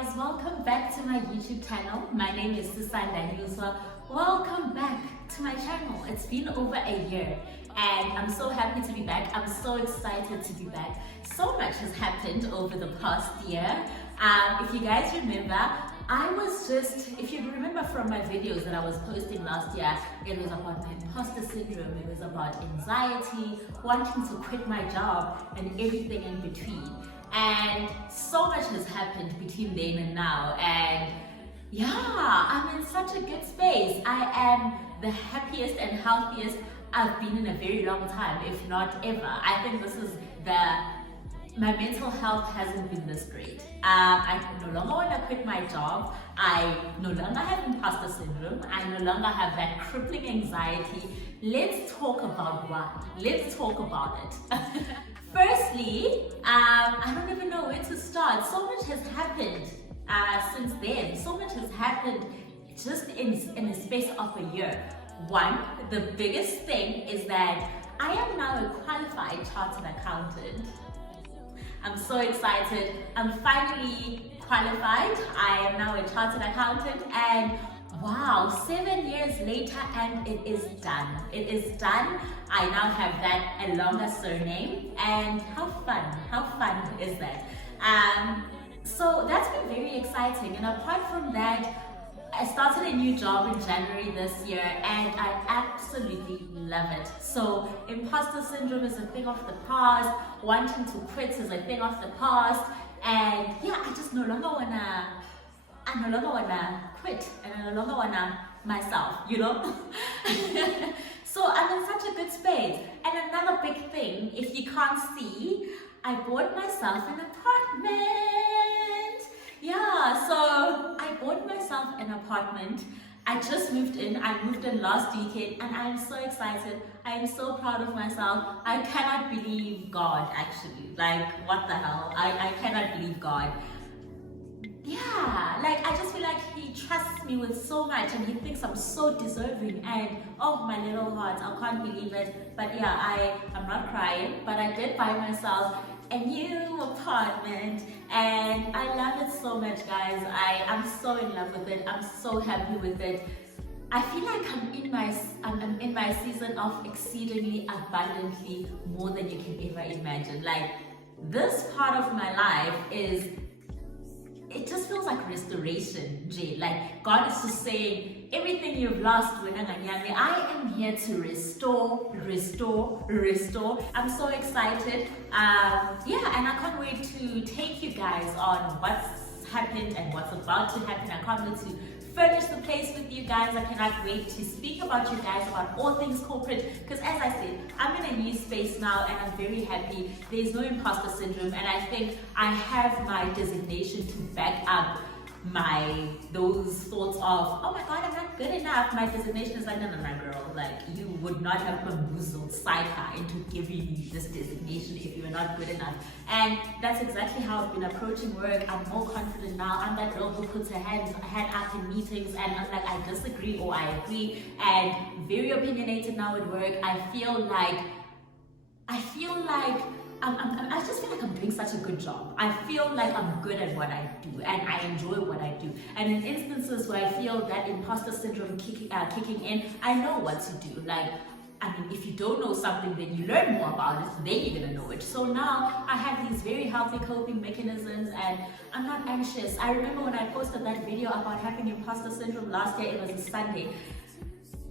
guys, welcome back to my YouTube channel. My name is Susanda Nyuswa. Welcome back to my channel. It's been over a year and I'm so happy to be back. I'm so excited to be back. So much has happened over the past year. If you guys remember, if you remember from my videos that I was posting last year, it was about my imposter syndrome, it was about anxiety, wanting to quit my job and everything in between. And so much has happened between then and now, and yeah, I'm in such a good space. I am the happiest and healthiest I've been in a very long time, if not ever. I think my mental health hasn't been this great. I no longer want to quit my job. I no longer have imposter syndrome. I no longer have that crippling anxiety. Let's talk about why. Let's talk about it. Firstly, I don't even know where to start. So much has happened since then. So much has happened just in the space of a year. One, the biggest thing is that I am now a qualified chartered accountant. I'm so excited. I'm finally qualified. I am now a chartered accountant, and wow, 7 years later and it is done. It is done. I now have that a longer surname, and how fun is that? So that's been very exciting, and apart from that, I started a new job in January this year and I absolutely love it. So imposter syndrome is a thing of the past, wanting to quit is a thing of the past, and yeah, I no longer wanna quit, and I no longer wanna myself, you know? So I'm in such a good space. And another big thing, if you can't see, I bought myself an apartment. Yeah, so I bought myself an apartment. I just moved in. I moved in last weekend and I'm so excited. I am so proud of myself. I cannot believe God, actually. Like, what the hell? I cannot believe God. Yeah, like I just feel like he trusts me with so much and he thinks I'm so deserving, and oh, my little heart, I can't believe it. But yeah, I'm not crying, but I did buy myself a new apartment and I love it so much, guys. I'm so in love with it. I'm so happy with it. I feel like I'm in my season of exceedingly abundantly more than you can ever imagine. Like, this part of my life it just feels like restoration, Jay. Like, God is just saying, everything you've lost, I am here to restore. I'm so excited. Yeah, and I can't wait to take you guys on what's happened and what's about to happen. I can't wait to furnish the place with you guys. I cannot wait to speak about you guys, about all things corporate, because as I said, I'm in a new space now and I'm very happy. There's no imposter syndrome, and I think I have my designation to back up those thoughts of, oh my God, I'm not good enough. My designation is like, no, girl, like, you would not have bamboozled Saika into giving me this designation if you were not good enough. And that's exactly how I've been approaching work. I'm more confident now. I'm that girl who puts her hand up in meetings and I'm like, I disagree or I agree, and very opinionated now at work. I feel like I just feel like I'm doing such a good job. I feel like I'm good at what I do and I enjoy what I do. And in instances where I feel that imposter syndrome kicking in, I know what to do. Like, I mean, if you don't know something, then you learn more about it, then you're gonna know it. So now I have these very healthy coping mechanisms and I'm not anxious. I remember when I posted that video about having imposter syndrome last year, it was a Sunday.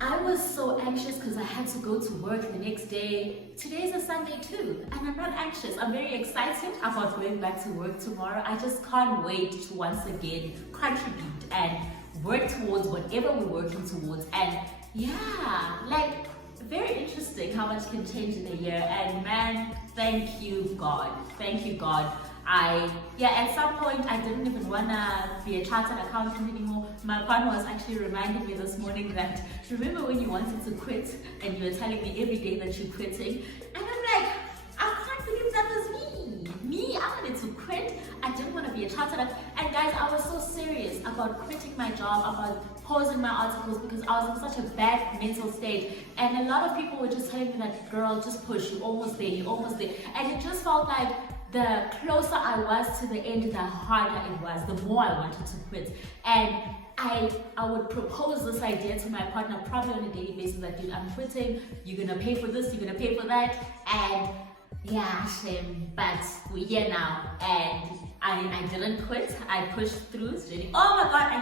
I was so anxious because I had to go to work the next day. Today's a Sunday too, and I'm not anxious. I'm very excited about going back to work tomorrow. I just can't wait to once again contribute and work towards whatever we're working towards. And yeah, like, very interesting how much can change in a year. And man, thank you, God. Thank you, God. At some point, I didn't even want to be a chartered accountant anymore. My partner was actually reminding me this morning that, remember when you wanted to quit and you were telling me every day that you're quitting? And I'm like, I can't believe that was me. I wanted to quit. I didn't want to be a chartered accountant. And guys, I was so serious about quitting my job, about pausing my articles, because I was in such a bad mental state. And a lot of people were just telling me that, girl, just push, you're almost there. And it just felt like the closer I was to the end, the harder it was, the more I wanted to quit. And I would propose this idea to my partner probably on a daily basis, that dude, I'm quitting, you're gonna pay for this, you're gonna pay for that, and yeah, shame, but we're here now, and I didn't quit. I pushed through. Oh my god, I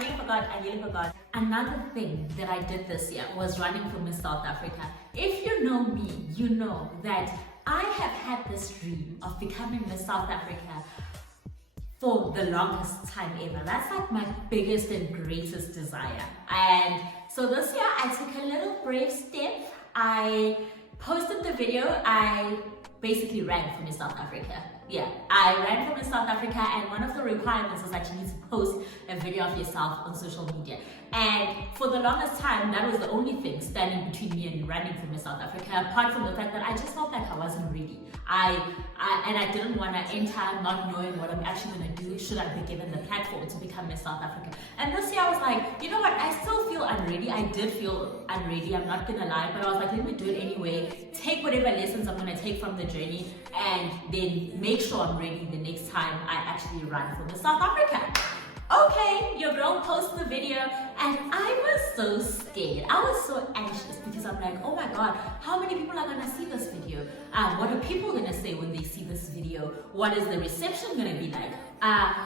nearly forgot. Another thing that I did this year was running for Miss South Africa. If you know me, you know that I have had this dream of becoming Miss South Africa for the longest time ever. That's like my biggest and greatest desire. And so this year I took a little brave step. I posted the video. I basically ran for Miss South Africa. Yeah, I ran for Miss South Africa, and one of the requirements was that you need to post a video of yourself on social media. And for the longest time, that was the only thing standing between me and running for Miss South Africa, apart from the fact that I just felt like I wasn't ready. I didn't want to enter not knowing what I'm actually going to do, should I be given the platform to become Miss South Africa. And this year I was like, you know what, I still feel unready. I did feel unready, I'm not going to lie, but I was like, let me do it anyway, take whatever lessons I'm going to take from the journey, and then make sure I'm ready the next time I actually run for Miss South Africa. Okay, your girl posted the video, and I was so scared. I was so anxious because I'm like, oh my god, how many people are gonna see this video? What are people gonna say when they see this video? What is the reception gonna be like?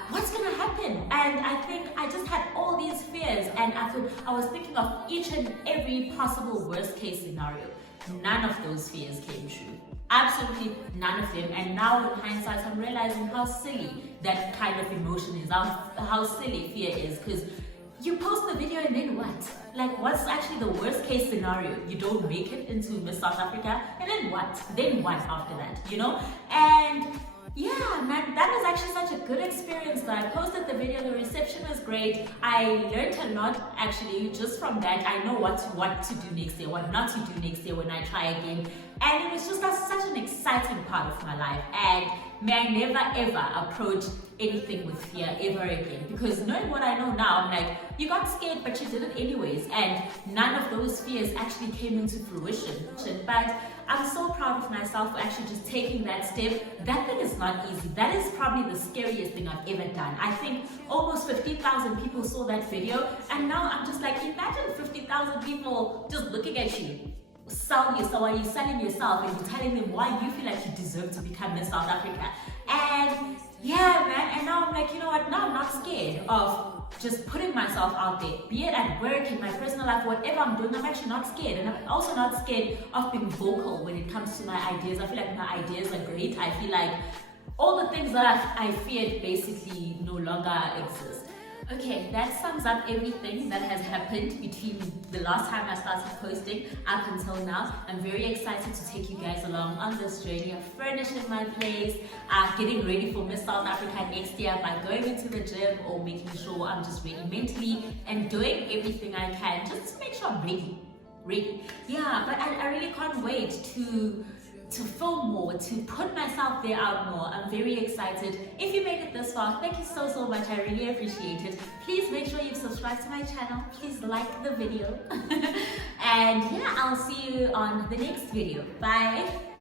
What's gonna happen? And I think I just had all these fears, and I was thinking of each and every possible worst case scenario. None of those fears came true. Absolutely none of them. And now in hindsight, I'm realizing how silly that kind of emotion is, how silly fear is, because you post the video and then what? Like, what's actually the worst case scenario? You don't make it into Miss South Africa, and then what? Then what after that, you know? And yeah, man, that was actually such a good experience. I posted the video, the reception was great. I learned a lot actually just from that. I know what to do next year, what not to do next year when I try again. And it was just such an exciting part of my life. And may I never ever approach anything with fear ever again. Because knowing what I know now, I'm like, you got scared, but you did it anyways. And none of those fears actually came into fruition. But I'm so proud of myself for actually just taking that step. That thing is not easy. That is probably the scariest thing I've ever done. I think almost 50,000 people saw that video. And now I'm just like, imagine 50,000 people just looking at you. Sell yourself, while you're selling yourself, and you're telling them why you feel like you deserve to become Miss South Africa. And yeah, man, and now I'm like, you know what, now I'm not scared of just putting myself out there, be it at work, in my personal life, whatever I'm doing. I'm actually not scared, and I'm also not scared of being vocal when it comes to my ideas. I feel like my ideas are great. I feel like all the things that I feared basically no longer exist. Okay, that sums up everything that has happened between the last time I started posting up until now. I'm very excited to take you guys along on this journey of furnishing my place, getting ready for Miss South Africa next year by going into the gym or making sure I'm just ready mentally and doing everything I can just to make sure I'm ready. Yeah, but I really can't wait to film more, to put myself there out more. I'm very excited. If you make it this far, thank you so much. I really appreciate it. Please make sure you've subscribed to my channel. Please like the video. And yeah, I'll see you on the next video. Bye.